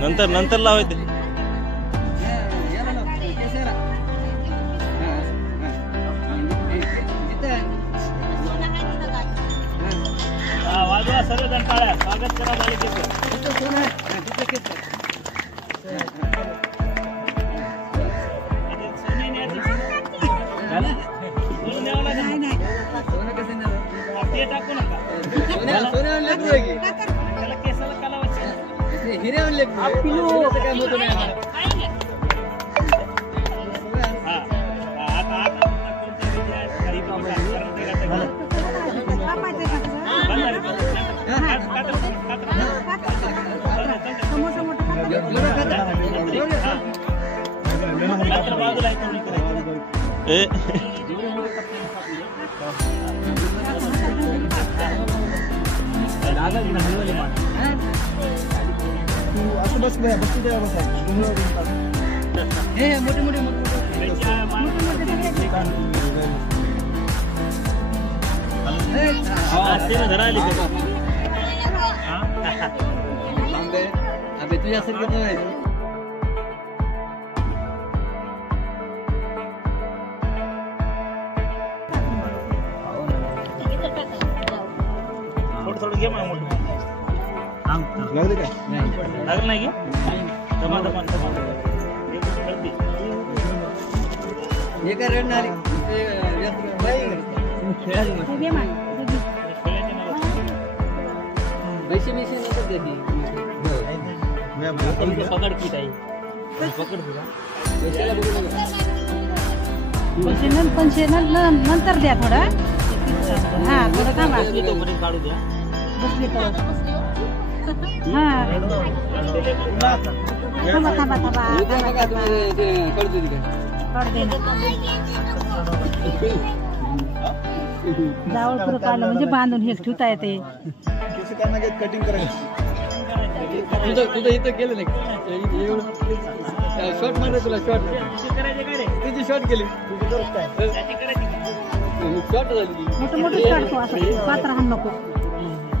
नंतर नंतर लावायचे. वाजवा सर्वजण टाळ्या. स्वागत करा मालिकेचं. ते टाकू नका. त्याला केसाला कालावधी हिरे आणले काय होत नाही. मोठे मोठे अबे तुझ्यासारखे नाही. थोडं घे मग. मोठं लागलं काय? लागलं नाही की हे काय रडणार पैसे पैसे पकड की ताई पकड पैसे नंतर द्या थोडा. हा थोडं थांबा काढू द्या. बसले तर हा थांबा थांबा थांबा जावळ पुरं काढलं म्हणजे बांधून हे ठेवता येते. कटिंग करायचं. तुझं इथं गेलं नाही शॉर्ट मारलं तुला. शॉर्ट तुझी शॉर्ट केली. शॉर्ट झाली. मोठं मोठं काढतो असं पात्र हा नको.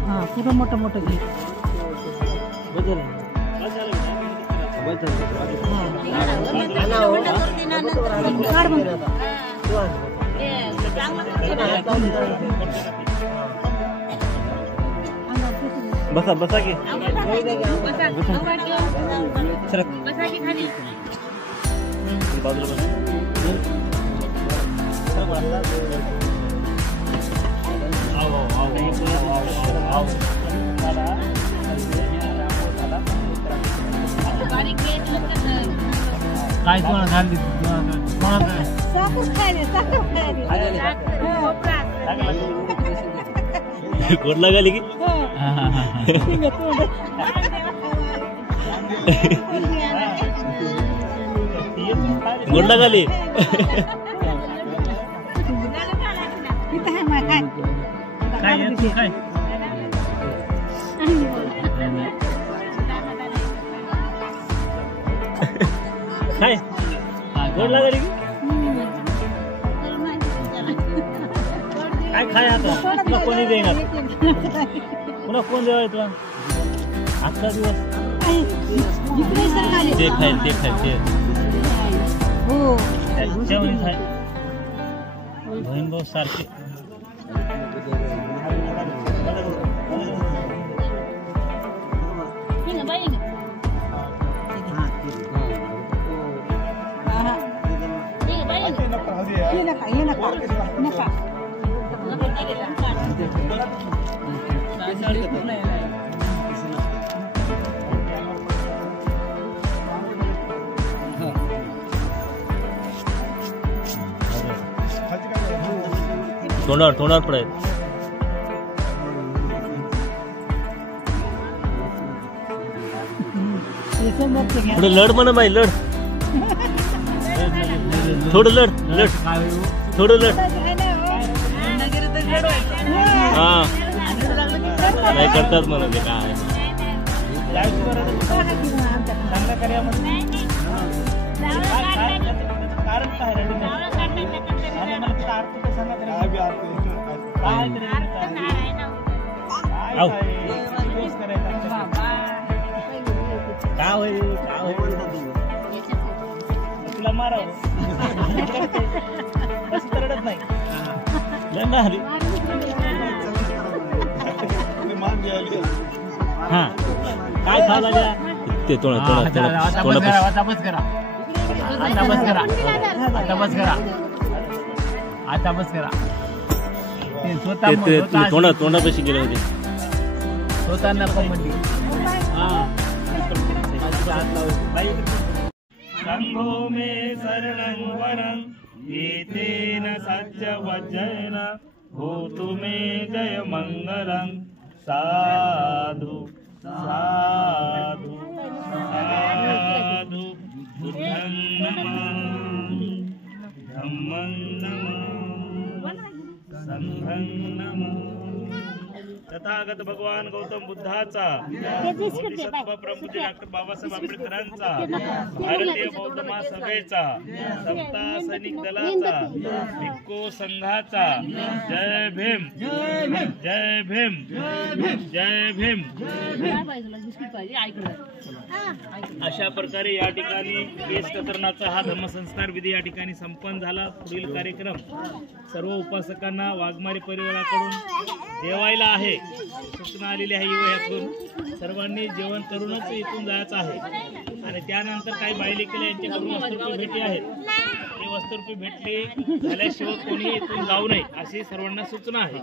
हा पुरं मोठं मोठं घे. काढ मग. बसा बसा की बाजूला काय कोणा घालली गोड लागाली की गोड लागाली. काय गोड लागाली की काय खाय आता कोणी देणार. पुन्हा कोण देवाय तुला आजचा दिवस ते खाय ते खाय ते खाय बहीण भाऊ सारखे. तोंडावर पडायचं. थोडं लढ म्हणा बाई लढ. थोडं लढ लढ थोडं लढ. हा नाही करतात म्हणा ते काय कारण काय काय होईल तुला मारावं तशी तर रडत नाही हा काय खायला द्या ते आता बस करा तोंडापाशी गेले होते स्वतःना कमंडी संघो मे शरणं वरं एतेन सच्च वज्रेन भूतु मे जय मंगलं साधु साधु साधु बुद्धं नमामि धम्मं नमामि संघं नमामि तथागत भगवान गौतम बुद्धाचा बोधिसत्व प्रमुख डॉक्टर बाबासाहेब आंबेडकरांचा भारतीय बौद्ध महासभेचा समता सैनिक दलाचा भिक्खू संघाचा जय भीम जय भीम जय भीम अशा प्रकारे या ठिकाणी केस कतरणाचा हा धर्मसंस्कार विधी या ठिकाणी संपन्न झाला. पुढील कार्यक्रम सर्व उपासकांना वाघमारे परिवाराकडून जेवायला आहे सूचना आलेली आहे. युवयातून सर्वांनी जेवण करूनच इथून जायचं आहे आणि त्यानंतर काही बायलेकीला यांच्याकडून वस्त्ररूपी भेटी आहेत. ते वस्त्ररूपी भेटली झाल्याशिवाय कोणी इथून जाऊ नये अशी सर्वांना सूचना आहे.